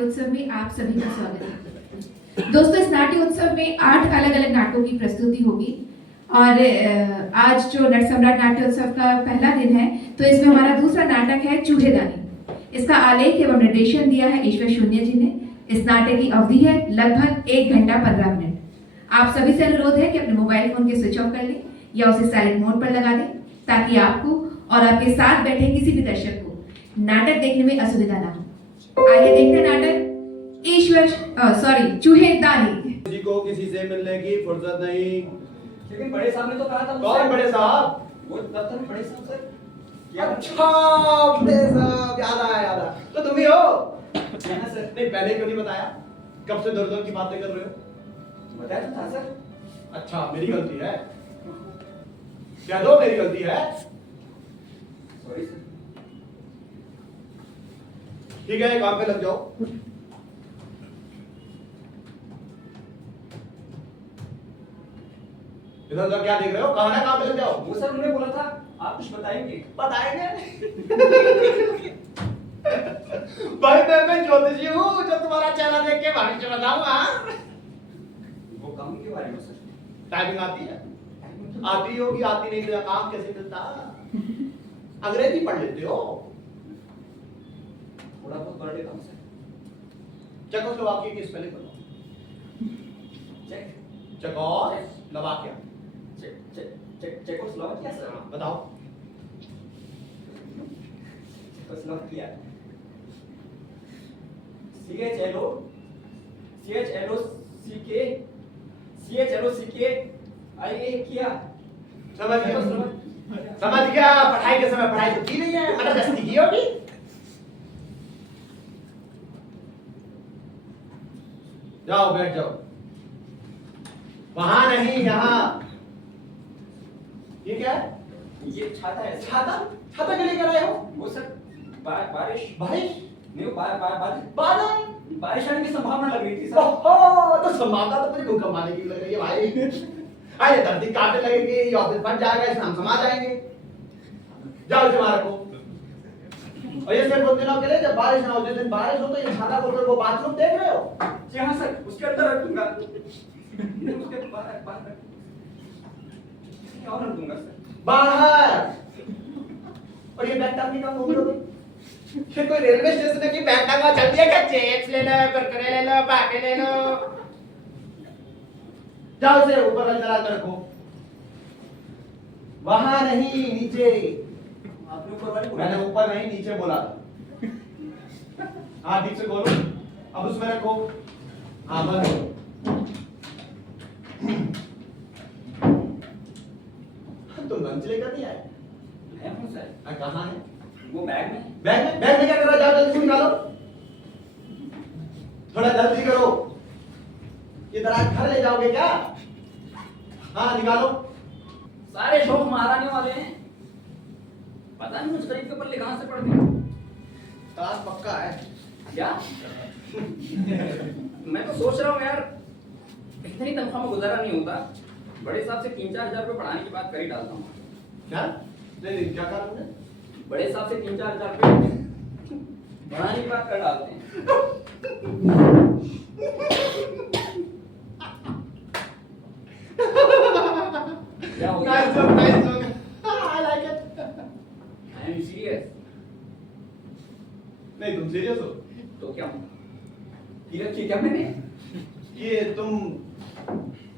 नाट्य उत्सव में आप सभी का स्वागत है। दोस्तों, इस नाट्य उत्सव में 8 अलग अलग नाटकों की प्रस्तुति होगी और आज जो नट सम्राट नाट्य उत्सव का पहला दिन है, तो इसमें हमारा दूसरा नाटक है चूहेदानी। इसका आलेख एवं निर्देशन दिया है ईश्वर शून्य जी ने। इस नाटक की अवधि है लगभग 1 घंटा 15 मिनट। आप सभी से अनुरोध है कि अपने मोबाइल फोन के स्विच ऑफ कर लें या उसे साइलेंट मोड पर लगा दें, ताकि आपको और आपके साथ बैठे किसी भी दर्शक को नाटक देखने में असुविधा ना हो। आइए देखते हैं नाटक चूहेदानी। किसी को किसी से मिलने की फुर्सत नहीं। लेकिन बड़े साहब ने तो कहा था। कौन बड़े साहब? वो दफ्तर में बड़े साहब सर। अच्छा, बड़े साहब, याद आया। तो तुम ही हो? सर नहीं, पहले क्यों नहीं बताया? कब से दर्द की बातें कर रहे हो? बताया तो था सर। अच्छा, मेरी गलती है। कह दो मेरी गलती है। Sorry sir. ठीक है, काम पे लग जाओ। इधर उधर क्या देख रहे हो? कहाँ ना काम पे लग जाओ। वो सर उन्होंने बोला था आप कुछ बताएंगे। भाई मैं ज्योतिषी हूँ जो तुम्हारा चेहरा देख के भविष्य बताऊंगा। वो काम के बारे में सर। टाइपिंग आती है? आती होगी, आती नहीं तो काम कैसे मिलता? अंग्रेजी पढ़ लेते हो? थोड़ा बहुत पढ़ लेता हूँ सर। चेकोस्लोवाकिया की स्पेलिंग बताओ। चेकोस्लोवाकिया। Czechoslovakia sir. बताओ। चेकोस्लोवाकिया। CHLOCK समझ गया। पढ़ाई के समय पढ़ाई तो की नहीं है, जबरदस्ती की होगी। जाओ बैठ जाओ। वहां नहीं, यहाँ। ये क्या है? ये छाता है। छाता? छाता के लिए कर रहे हो? वो सर बारिश नहीं, वो बादल? बारिश आने की संभावना लग रही थी सर। ओहो, तो संभावना तो मुझे भूकंप आने की लग रही है भाई। अरे धरती कांपने लगेगी, ये ऑफिस फट जाएगा, इसमें हम समा जाएंगे। जाओ इसे वहां रखो। और ये सिर्फ उन दिनों के लिए जब बारिश ना हो। जिस दिन बारिश हो तो ये छाता बोलकर वो बाथरूम देख रहे हो? जी हाँ सर, उसके अंदर रख दूंगा। उसके बाहर क्या रख दूंगा सर? बाहर। और ये बैग टांगने का घूम रहे हो? ये कोई रेलवे स्टेशन है कि बैग टांगा चल दिया क्या? चिप्स ले लो, कुरकुरे ले लो, बाके ले लो। जाओ इसे ऊपर वाली दराज में रखो। वहां नहीं, नीचे। आपने ऊपर वाली बोला। मैंने ऊपर नहीं नीचे बोला। हाँ ठीक से बोलो। अब उसमें रखो। हाँ बंद करो। तुम लंच लेकर नहीं आए? है कौन सर? कहाँ है? वो बैग में। बैग में क्या कर रहा है? जाओ जल्दी से निकालो। थोड़ा जल्दी करो। ये दराज घर ले जाओगे क्या? हाँ निकालो। सारे शौक महारानियों वाले हैं। पता नहीं मुझ गरीब के पल्ले कहां से पड़ गए। ताश पक्का है क्या? मैं तो सोच रहा हूँ यार, इतनी तनख्वाह में गुजारा नहीं होता। बड़े साहब से 3-4 हजार रुपये बढ़ाने की बात कर ही डालता हूँ। क्या? नहीं क्या कहा तुमने? बड़े साहब से 3-4 हजार रुपये बढ़ाने की बात कर डालते हैं। क्या हो गया? Nice joke. I like it. I am serious. नहीं तुम सीरियस हो? तो क्या ये रखी क्या मैंने? ये तुम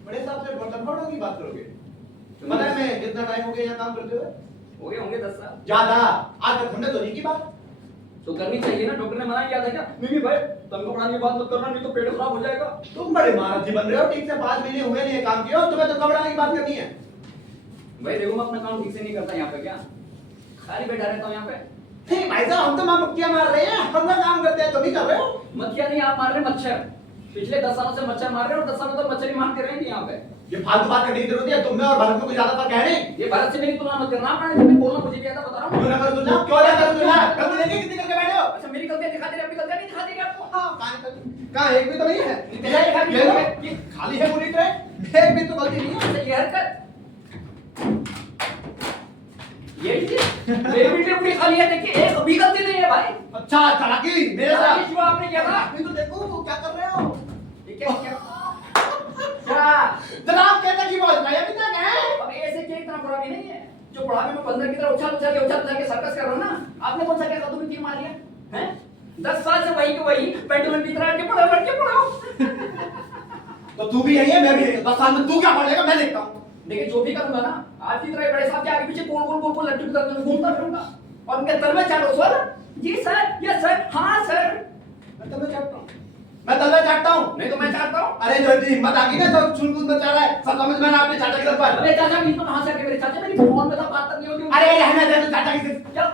बड़े साहब से तनख्वाह की बात करोगे? पता है मैं कितना टाइम हो गया यहाँ काम करते हुए? हो गए होंगे 10 साल। ज्यादा। आज तक हमने तो नहीं की बात। तो करनी चाहिए ना, डॉक्टर ने मना किया था क्या? नहीं भाई, तनख्वाह बढ़ाने की बात मत करना, नहीं तो पेट खराब हो जाएगा। तुम बड़े महारथी बन रहे हो। ठीक से 5 महीने हुए नहीं ये काम किया, तुम्हें तो बढ़ाने की बात करनी है। भाई देखो, मैं अपना काम ठीक से नहीं करता यहाँ पे। क्या खाली बैठा रहता हूँ यहाँ पे? नहीं भाई साहब, हम तो मक्खियां मार रहे हैं। हम ना काम करते हैं, तुम ही कर रहे हो। मक्खियाँ नहीं, आप मार रहे मच्छर। पिछले 10 सालों से मच्छर मार रहे हैं और 10 सालों तक मच्छर ही मारते रहेंगे यहाँ पे। ये फालतू बात करने की जरूरत है? तुम में और भारत में कोई ज्यादा फर्क है नहीं। ये भारत से मेरी तुलना मत करना। आपने जब बोलना मुझे भी आता, बता रहा हूँ। क्यों ना करो तुलना? क्यों ना करो तुलना? गलती देखिए कितनी करके बैठे हो। अच्छा, मेरी गलतियाँ दिखा दे रहे, अपनी गलतियाँ नहीं दिखा दे रहे आपको। कहाँ एक भी तो नहीं है। ये खाली है पूरी ट्रे। एक भी तो गलती नहीं है। अच्छा, ये हरकत ये मेरी भी ट्रे पूरी खाली है। देखिए, एक भी गलती नहीं है भाई? अच्छा चालाकी मेरे साथ चालाकी शुरू आपने किया था? अभी तो देखो क्या कर रहे हो। ये क्या क्या जनाब कहता कि वो भाई अभी तक है। अब ऐसे केक इतना बड़ा भी नहीं है जो बुढ़ापे में बंदर की तरह उछल के सर्कस कर रहा हूं ना। आपने कौन सा क्या कदम तीर मार लिया हैं? 10 साल से वही के वही पेंडुलम की तरह लटके पड़े हो। तो तू भी यही है मैं भी यही हूं। 10 साल में तू क्या पढ़ेगा मैं देखता हूं। देखिए जो भी करूंगा ना आज की तरह बड़े साहब के आगे पीछे गोल लट्टू की तरह घूमता फिरूंगा और उनके तलवे चाटो सर। जी सर, यस सर, हाँ सर। मैं तलवे चाटता हूं। मैं तलवे चाटता हूं। नहीं तो मैं चाटता हूं। अरे जो इतनी हिम्मत आ गई ना तो चुनकुन मचा रहा है। सब समझ में ना आपने चाचा की तरफ पर। अरे चाचा बीच में कहां से आके मेरे चाचा मेरी फोन पे तो बात तक नहीं होती। अरे रहने दे तू चाचा की तरफ। क्या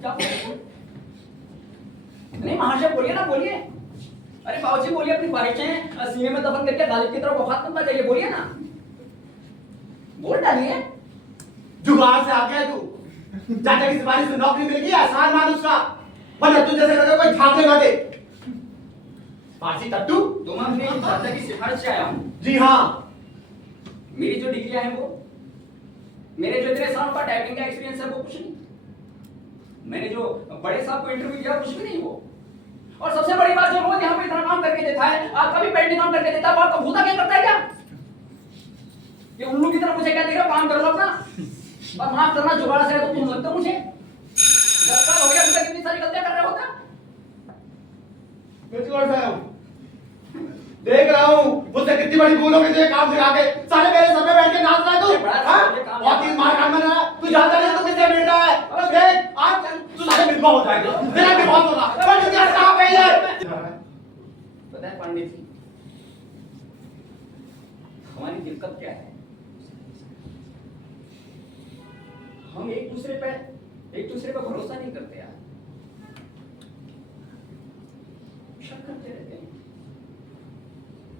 क्या नहीं महाशय बोलिए ना बोलिए। अरे बाबूजी बोलिए अपनी ख्वाहिशें सीने में दफन करके गालिब की तरफ वफात करना चाहिए। बोलिए ना, बोल डालिए। जुगाड़ से आ गया तू। चाचा की सिफारिश से नौकरी मिल गई आसान मान उसका। वरना तू जैसे लगे कोई झांकने ना दे। फांसी टट्टू। तो मैं अपने चाचा की सिफारिश से आया हूं। जी हाँ। मेरी जो डिग्रियां हैं वो, मेरे जो इतने साल का टाइपिंग का एक्सपीरियंस है वो कुछ नहीं। मैंने जो बड़े साहब को इंटरव्यू दिया कुछ भी नहीं वो। और सबसे बड़ी बात जो रोज यहाँ पे इतना काम करके देता है, आपका भी पेंटिंग काम करके देता है, आपका भूता क्या करता है क्या? ये उल्लू की तरह मुझे क्या देगा, काम कर लो अपना और माफ करना जुगाड़ से है तो तुम लगते हो मुझे 10 साल हो गया अभी तक इतनी सारी गलतियां कर रहे होता। मैं जुगाड़ से आया हूँ। देख रहा हूँ मुझसे कितनी बड़ी भूल हो गई तुझे काम सिखा के। साले मेरे सर पे बैठ के नाच रहा है तू। हाँ? बहुत ही मार खान बना तू जानता नहीं तू किससे मिल रहा है। अरे देख आज तू साले मिलवा हो जाएगा। मेरा भी बहुत होगा। पर तू क्या कहाँ पे है? पता है पंडित जी हमारी दिक्कत क्या है? हम एक दूसरे पे भरोसा नहीं करते यार, शक करते रहते हैं।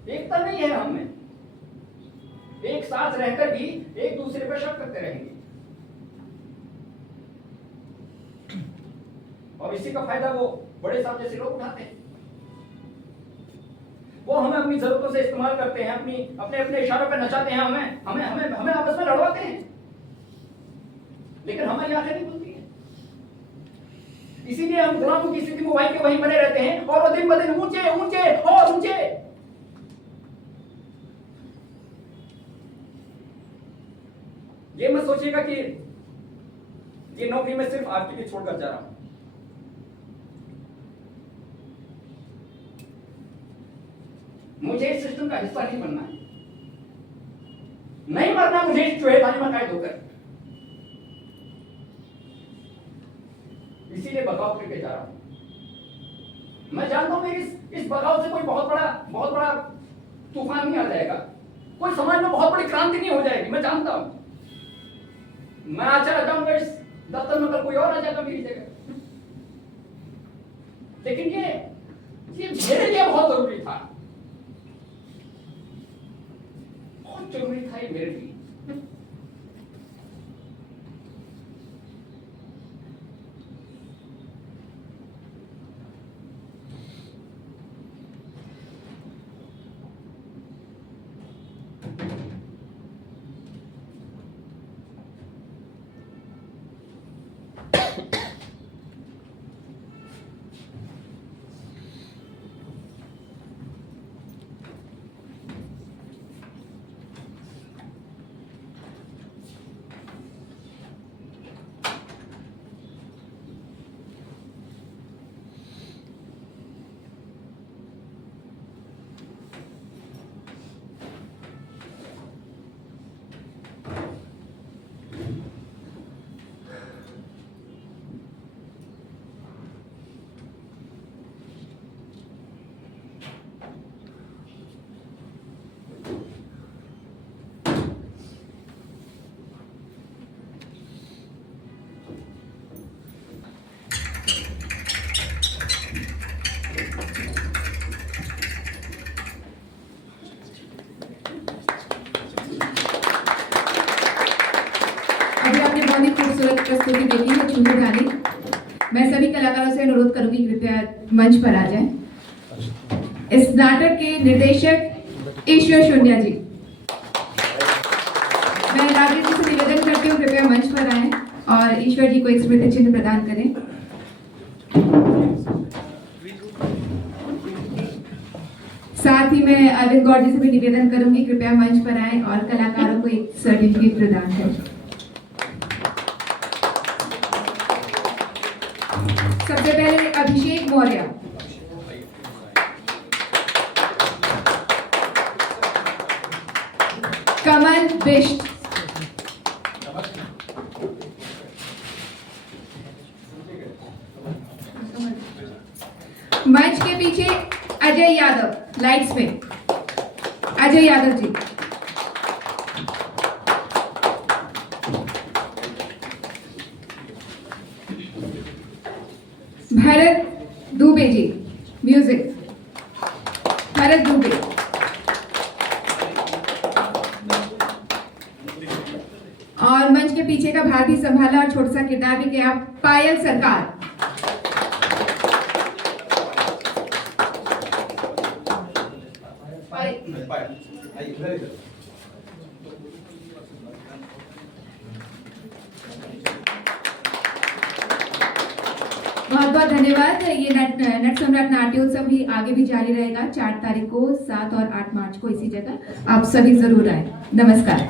एकता नहीं है हम में, एक साथ रहकर भी एक दूसरे पे शक करते रहेंगे और इसी का फायदा वो बड़े साहब जैसे लोग उठाते हैं। वो हमें अपनी जरूरतों से इस्तेमाल करते हैं, अपने अपने इशारों पे नचाते हैं, हमें आपस में लड़वाते हैं, लेकिन हमारी आंखें नहीं खुलती हैं। इसीलिए हम गुलामों की स्थिति में वहीं के वहीं बने रहते हैं और वो दिन ब दिन ऊंचे ऊंचे और ऊंचे। ये मत सोचिएगा कि ये नौकरी में सिर्फ आपके लिए छोड़कर जा रहा हूं। मुझे इस सिस्टम का हिस्सा नहीं बनना है, नहीं मरना मुझे इस चूहेदानी में कैद होकर। इसीलिए बगावत करके जा रहा हूं। मैं जानता हूं मेरी इस बगावत से कोई बहुत बड़ा तूफान नहीं आ जाएगा, कोई समाज में बहुत बड़ी क्रांति नहीं हो जाएगी। मैं जानता हूं मैं आज चला जाऊंगा इस दफ्तर में, कोई और आ जाएगा मेरी जगह, लेकिन ये मेरे लिए बहुत जरूरी था, बहुत जरूरी था ये मेरे लिए। अभी आपने बहुत ही खूबसूरत प्रस्तुति देखी है झूठे गाने। मैं सभी कलाकारों से अनुरोध करूंगी कृपया मंच पर आ जाएं। इस नाटक के निर्देशक ईश्वर शून्या जी, मैं राकेश जी से निवेदन करती हूँ कृपया मंच पर आएं और ईश्वर जी को एक स्मृति चिन्ह प्रदान करें। साथ ही मैं अरविंद गौड़ जी से भी निवेदन करूंगी कृपया मंच पर आए और कलाकारों को एक सर्टिफिकेट प्रदान करें। सबसे पहले अभिषेक मौर्य, कमल बिष्ट, मंच के पीछे अजय यादव, लाइट्स में अजय यादव जी, भरत दुबे जी, म्यूजिक भरत दुबे, और मंच के पीछे का भारतीय संभाला और छोटा सा किरदार भी किया पायल सरकार। बहुत बहुत धन्यवाद। ये नट सम्राट नाट्योत्सव भी आगे भी जारी रहेगा 4 तारीख को, 7 और 8 मार्च को इसी जगह। आप सभी जरूर आए। नमस्कार।